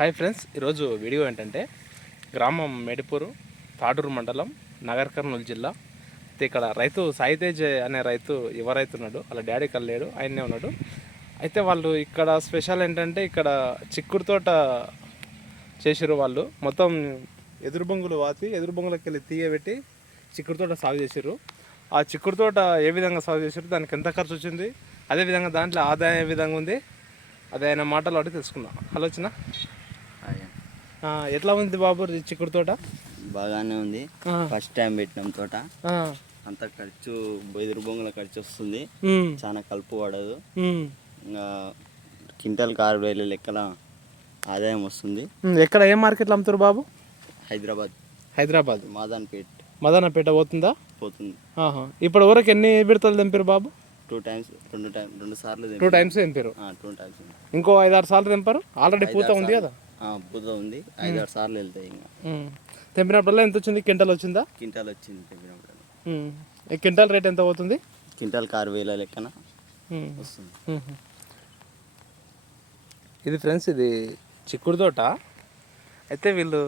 Hi friends ఈరోజు video ఏంటంటే గ్రామం మేడిపూరు తాడూరు మండలం నగర్ కర్నూలు జిల్లా. అయితే ఇక్కడ రైతు సాయితేజ్ అనే రైతు యువ రైతు ఉన్నాడు వాళ్ళ డాడీ కల్లేడు ఆయనే ఉన్నాడు. అయితే వాళ్ళు ఇక్కడ స్పెషల్ ఏంటంటే ఇక్కడ చిక్కుడు తోట చేసారు వాళ్ళు. మొత్తం ఎదురు బొంగులు వాతి ఎదురు బొంగులకి వెళ్ళి తీయబెట్టి చిక్కుడు తోట సాగు చేసిర్రు. ఆ చిక్కుడు తోట ఏ విధంగా సాగు చేసిర్రు దానికి ఎంత ఖర్చు వచ్చింది అదేవిధంగా దాంట్లో ఆదాయం ఏ విధంగా ఉంది అదే ఆయన మాటలు అడిగి తెలుసుకుందాం. ఆలోచన ఎట్లా ఉంది బాబు చిక్కుడు తోట? బాగానే ఉంది. ఫస్ట్ టైం పెట్టినాం తోట. అంత ఖర్చు ఎదురు బొంగుల ఖర్చు వస్తుంది. చాలా కలుపు పడదు. ఇంకా క్వింటల్కి ఆరు వేలు లెక్కల ఆదాయం వస్తుంది. ఎక్కడ ఏ మార్కెట్లో అమ్ముతారు బాబు? హైదరాబాద్. హైదరాబాద్. మాదాన్పేట్. మదనపేట పోతుందా? పోతుంది. ఆహా. ఇప్పటి వరకు ఎన్ని విడతలు తెంపారు బాబు? టూ టైమ్స్ రెండు టైం రెండు సార్లు టూ టైమ్స్ తెంపారు. టూ టైమ్స్ ఇంకో ఐదు ఆరు సార్లు తెంపారు? ఆల్రెడీ పూత ఉంది కదా? పూత ఉంది. ఐదు ఆరు సార్లు వెళ్తాయి ఇంకా. తెంపినప్పుడల్లా ఎంత వచ్చింది క్వింటల్ వచ్చిందా? క్వింటాల్ వచ్చింది తెంపినప్పుడు క్వింటల్ రేట్ ఎంత అవుతుంది? క్వింటాల్కి ఆరు వేల లెక్కన. వస్తుంది. ఇది ఫ్రెండ్స్ ఇది చిక్కుడు తోట. అయితే వీళ్ళు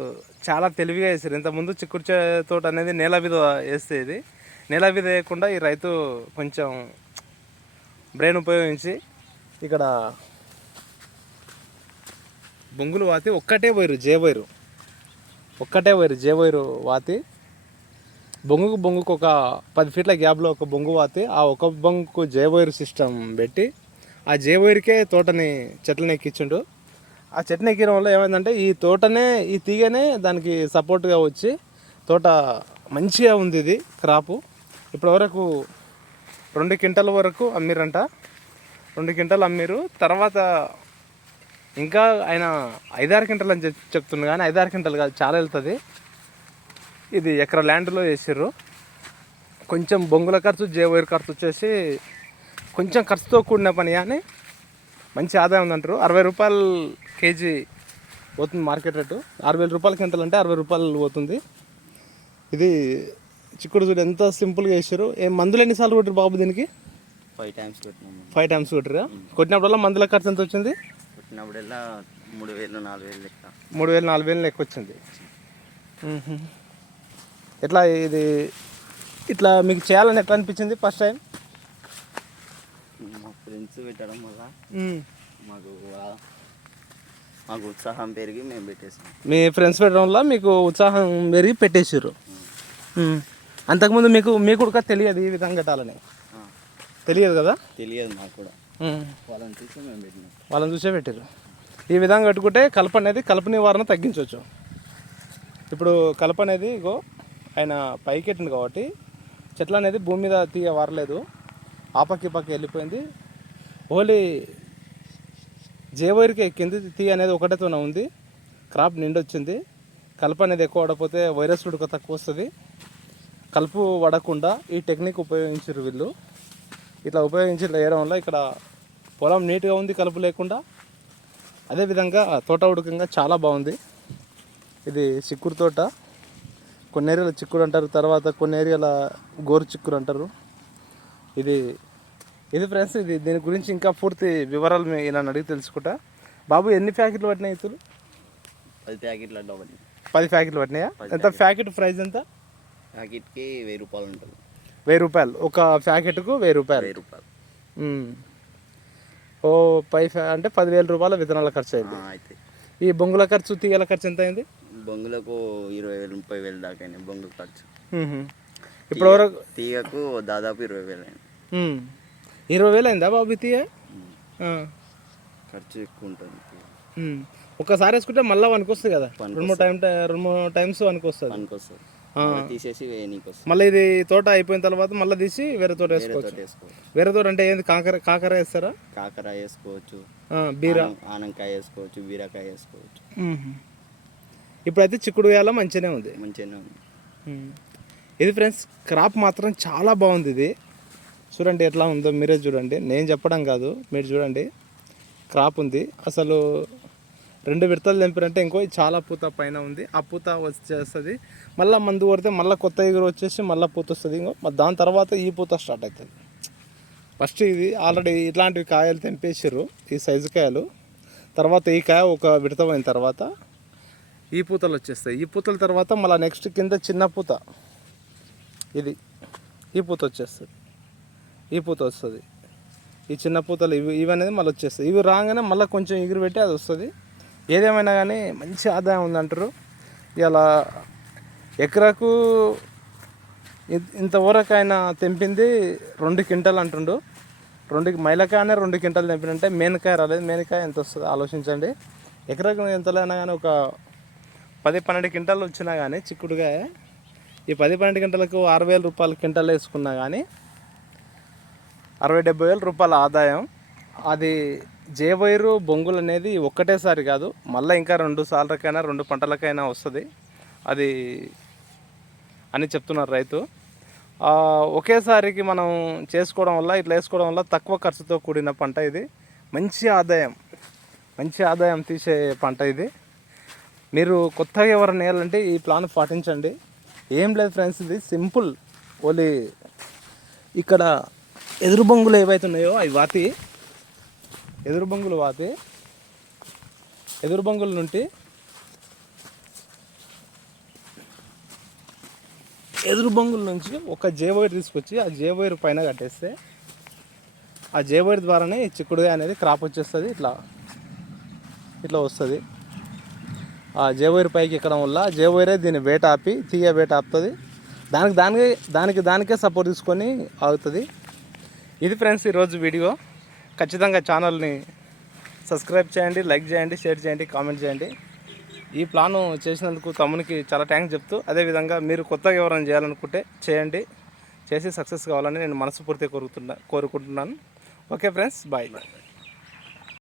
చాలా తెలివిగా వేసారు. ఇంతకుముందు చిక్కుడు చే- తోట అనేది నేల మీద వేస్తే ఇది నేల మీద వేయకుండా ఈ రైతు కొంచెం బ్రెయిన్ ఉపయోగించి ఇక్కడ బొంగులు వాతి ఒక్కటే వైరు జే వైరు ఒక్కటే వైరు జే వైరు వాతి. బొంగుకు బొంగుకు ఒక పది ఫీట్ల గ్యాప్లో ఒక బొంగు వాతి. ఆ ఒక బొంగుకు జే వైరు సిస్టమ్ పెట్టి ఆ జే వైరుకే తోటని చెట్లను ఎక్కించుండు ఆ చెట్ని ఎక్కిన వల్ల ఏమైందంటే ఈ తోటనే ఈ తీగనే దానికి సపోర్ట్గా వచ్చి తోట మంచిగా ఉంది ఇది క్రాపు. ఇప్పటివరకు రెండు క్వింటల్ వరకు అమ్మిరంట. రెండు క్వింటల్ అమ్మిరు. తర్వాత ఇంకా ఆయన ఐదారు క్వింటల్ అని చెప్ చెప్తుండు కానీ ఐదారు క్వింటల్ కాదు చాలా వెళ్తుంది. ఇది ఎకరా ల్యాండ్లో వేసారు కొంచెం బొంగుల ఖర్చు జే వైర్ ఖర్చు వచ్చేసి కొంచెం ఖర్చుతో కూడిన పని కానీ మంచి ఆదాయం ఉందంటారు. అరవై రూపాయలు కేజీ పోతుంది మార్కెట్ రేటు. ఆరు వేల రూపాయల క్వింటల్ అంటే అరవై రూపాయలు పోతుంది. ఇది చిక్కుడు చూడు ఎంత సింపుల్గా వేసారు ఏ మందులు ఎన్నిసార్లు కొట్టారు బాబు దీనికి? ఫైవ్ టైమ్స్ ఫైవ్ టైమ్స్ కొట్టారా కొట్టినప్పుడల్లా మందుల ఖర్చు ఎంత వచ్చింది? కొట్టినప్పుడల్లా మూడు వేలు నాలుగు వేలు లెక్క. మూడు వేలు నాలుగు వేలు లెక్క వచ్చింది. ఎట్లా ఇది ఇట్లా మీకు చేయాలని ఎట్లా అనిపించింది ఫస్ట్ టైం మా ఫ్రెండ్స్ పెట్టడం వల్ల మాకు మాకు ఉత్సాహం పెరిగి మేము పెట్టేసాం. మీ ఫ్రెండ్స్ పెట్టడం వల్ల మీకు ఉత్సాహం పెరిగి పెట్టేసారు అంతకుముందు మీకు మీకు కూడా తెలియదు ఈ విధంగా కట్టాలని తెలియదు కదా? తెలియదు మాకు కూడా. వాళ్ళని చూసే మేము పెట్టినాం. వాళ్ళని చూసే పెట్టారు ఈ విధంగా కట్టుకుంటే కలప అనేది కలప నివారణ తగ్గించవచ్చు. ఇప్పుడు కలప అనేది ఇగో ఆయన పైకి ఎట్టింది కాబట్టి చెట్లు అనేది భూమి మీద తీయ వారలేదు. ఆపకి పక్క వెళ్ళిపోయింది. ఓన్లీ జేవైర్కి ఎక్కింది తీ అనేది ఒకటేతోనే ఉంది. క్రాప్ నిండొచ్చింది. కలప అనేది ఎక్కువ పడకపోతే వైరస్ ఉడక తక్కువ వస్తుంది. కలుపు పడకుండా ఈ టెక్నిక్ ఉపయోగించారు వీళ్ళు. ఇట్లా ఉపయోగించి ఇట్లా వేయడం వల్ల ఇక్కడ పొలం నీట్గా ఉంది కలుపు లేకుండా. అదేవిధంగా తోట ఉడకంగా చాలా బాగుంది. ఇది చిక్కుడు తోట. కొన్ని ఏరియాలో చిక్కుడు అంటారు తర్వాత కొన్ని ఏరియాల గోరు చిక్కుడు అంటారు. ఇది ఇది ఫ్రెండ్స్ ఇది దీని గురించి ఇంకా పూర్తి వివరాలు మీ నన్ను అడిగి తెలుసుకుంటా. బాబు ఎన్ని ప్యాకెట్లు పట్టినాయి ఇతులు పది ప్యాకెట్ల పది ప్యాకెట్లు పట్టినాయా? ఎంత ప్యాకెట్ ప్రైస్ ఎంత? ప్యాకెట్కి వెయ్యి రూపాయలు ఉంటుంది. వెయ్యి రూపాయలు. ఒక ప్యాకెట్కు వెయ్యి రూపాయలు. వెయ్యి రూపాయలు. ఓ పై అంటే పదివేల రూపాయల విత్తనాల ఖర్చు అయింది. అయితే. ఈ బొంగుల ఖర్చు తీగల ఖర్చు ఎంత అయింది? బొంగులకు ఇరవై వేలు ముప్పై వేలు దాకా అయినాయి బొంగు ఖర్చు. ఇప్పుడు వరకు తీగకు దాదాపు ఇరవై వేలు మ్మ్. ఇరవై వేలు అయిందా బాబు ఆ. ఖర్చు ఎక్కువ ఉంటుంది మ్మ్. ఒక్కసారి వేసుకుంటే మళ్ళీ వనికి వస్తుంది కదా రెండు మూడు టైం రెండు మూడు టైమ్స్ వనికి వస్తుంది తీసేసి మళ్ళీ ఇది తోట అయిపోయిన తర్వాత మళ్ళీ తీసి వేరే తోట వేసుకోవచ్చు. వేరే తోట అంటే ఏంది? కాకర కాకర వేస్తారా? కాకర వేసుకోవచ్చు. బీరా. ఆనం- ఆనంకాయ వేసుకోవచ్చు బీరకాయ వేసుకోవచ్చు. ఇప్పుడైతే చిక్కుడు వేయాల మంచిగానే ఉంది. మంచిగానే ఉంది. ఇది ఫ్రెండ్స్ క్రాప్ మాత్రం చాలా బాగుంది ఇది. చూడండి ఎట్లా ఉందో మీరే చూడండి. నేను చెప్పడం కాదు మీరు చూడండి. క్రాప్ ఉంది. అసలు రెండు విడతలు తెంపారంటే ఇంకో చాలా పూత పైన ఉంది. ఆ పూత వచ్చేస్తుంది. మళ్ళీ మందు కొడితే మళ్ళీ కొత్త ఎగురు వచ్చేసి మళ్ళీ పూత వస్తుంది. ఇంకో దాని తర్వాత ఈ పూత స్టార్ట్ అవుతుంది ఫస్ట్ ఇది ఆల్రెడీ ఇట్లాంటివి కాయలు తెంపేసారు ఈ సైజు కాయలు. తర్వాత ఈ కాయ ఒక విడతమైన తర్వాత ఈ పూతలు వచ్చేస్తాయి. ఈ పూతల తర్వాత మళ్ళీ నెక్స్ట్ కింద చిన్న పూత. ఇది ఈ పూత వచ్చేస్తుంది. ఈ పూత వస్తుంది. ఈ చిన్న పూతలు ఇవి ఇవి అనేది మళ్ళీ వచ్చేస్తాయి. ఇవి రాగానే మళ్ళీ కొంచెం ఎగురు పెట్టి అది వస్తుంది. ఏదేమైనా కానీ మంచి ఆదాయం ఉందంటారు. ఇలా ఎకరాకు ఇ- ఇంతవరకు ఆయన తెంపింది రెండు క్వింటల్ అంటుండు. రెండు మైలకాయనే రెండు క్వింటల్ తెంపినంటే మేనకాయ రాలేదు. మేనకాయ ఎంత వస్తుంది ఆలోచించండి. ఎకరాకు ఎంతలైనా కానీ ఒక పది పన్నెండు క్వింటాలు వచ్చినా కానీ చిక్కుడుకాయ ఈ పది పన్నెండు గంటలకు ఆరు వేల రూపాయలు క్వింటల్ వేసుకున్నా కానీ అరవై డెబ్బై వేల రూపాయల ఆదాయం. అది జేవైరు బొంగులు అనేది ఒక్కటేసారి కాదు మళ్ళీ ఇంకా రెండు సార్లకైనా రెండు పంటలకైనా వస్తుంది. అది అని చెప్తున్నారు రైతు. ఒకేసారికి మనం చేసుకోవడం వల్ల ఇట్లా వేసుకోవడం వల్ల తక్కువ ఖర్చుతో కూడిన పంట ఇది. మంచి ఆదాయం మంచి ఆదాయం తీసే పంట ఇది. మీరు కొత్తగా ఎవరైనా వేయాలంటే ఈ ప్లాన్ పాటించండి. ఏం లేదు ఫ్రెండ్స్ ఇది సింపుల్. ఓన్లీ ఇక్కడ ఎదురు బొంగులు ఏవైతే ఉన్నాయో అవి వాతి ఎదురు బొంగులు వాతి. ఎదురు బొంగుల నుండి ఎదురు బొంగుల నుంచి ఒక జేవైర్ తీసుకొచ్చి ఆ జేవైర్ పైన కట్టేస్తే ఆ జేవైర్ ద్వారానే ఈ చిక్కుడుగా అనేది క్రాప్ వచ్చేస్తుంది. ఇట్లా ఇట్లా వస్తుంది. ఆ జేవైర్ పైకి ఎక్కడం వల్ల జేవైరే దీన్ని వేట ఆపి తీయ వేట ఆపుతుంది. దానికి దానికి దానికి దానికే సపోర్ట్ తీసుకొని ఆగుతుంది. ఇది ఫ్రెండ్స్ ఈరోజు వీడియో. ఖచ్చితంగా ఛానల్ని సబ్స్క్రైబ్ చేయండి లైక్ చేయండి షేర్ చేయండి కామెంట్ చేయండి. ఈ ప్లాను చేసినందుకు తమ్మునికి చాలా థ్యాంక్స్ చెప్తూ అదేవిధంగా మీరు కొత్తగా ఎవరైనా చేయాలనుకుంటే చేయండి. చేసి సక్సెస్ కావాలని నేను మనస్ఫూర్తిగా కోరుకుంటున్నా కోరుకుంటున్నాను. Okay friends bye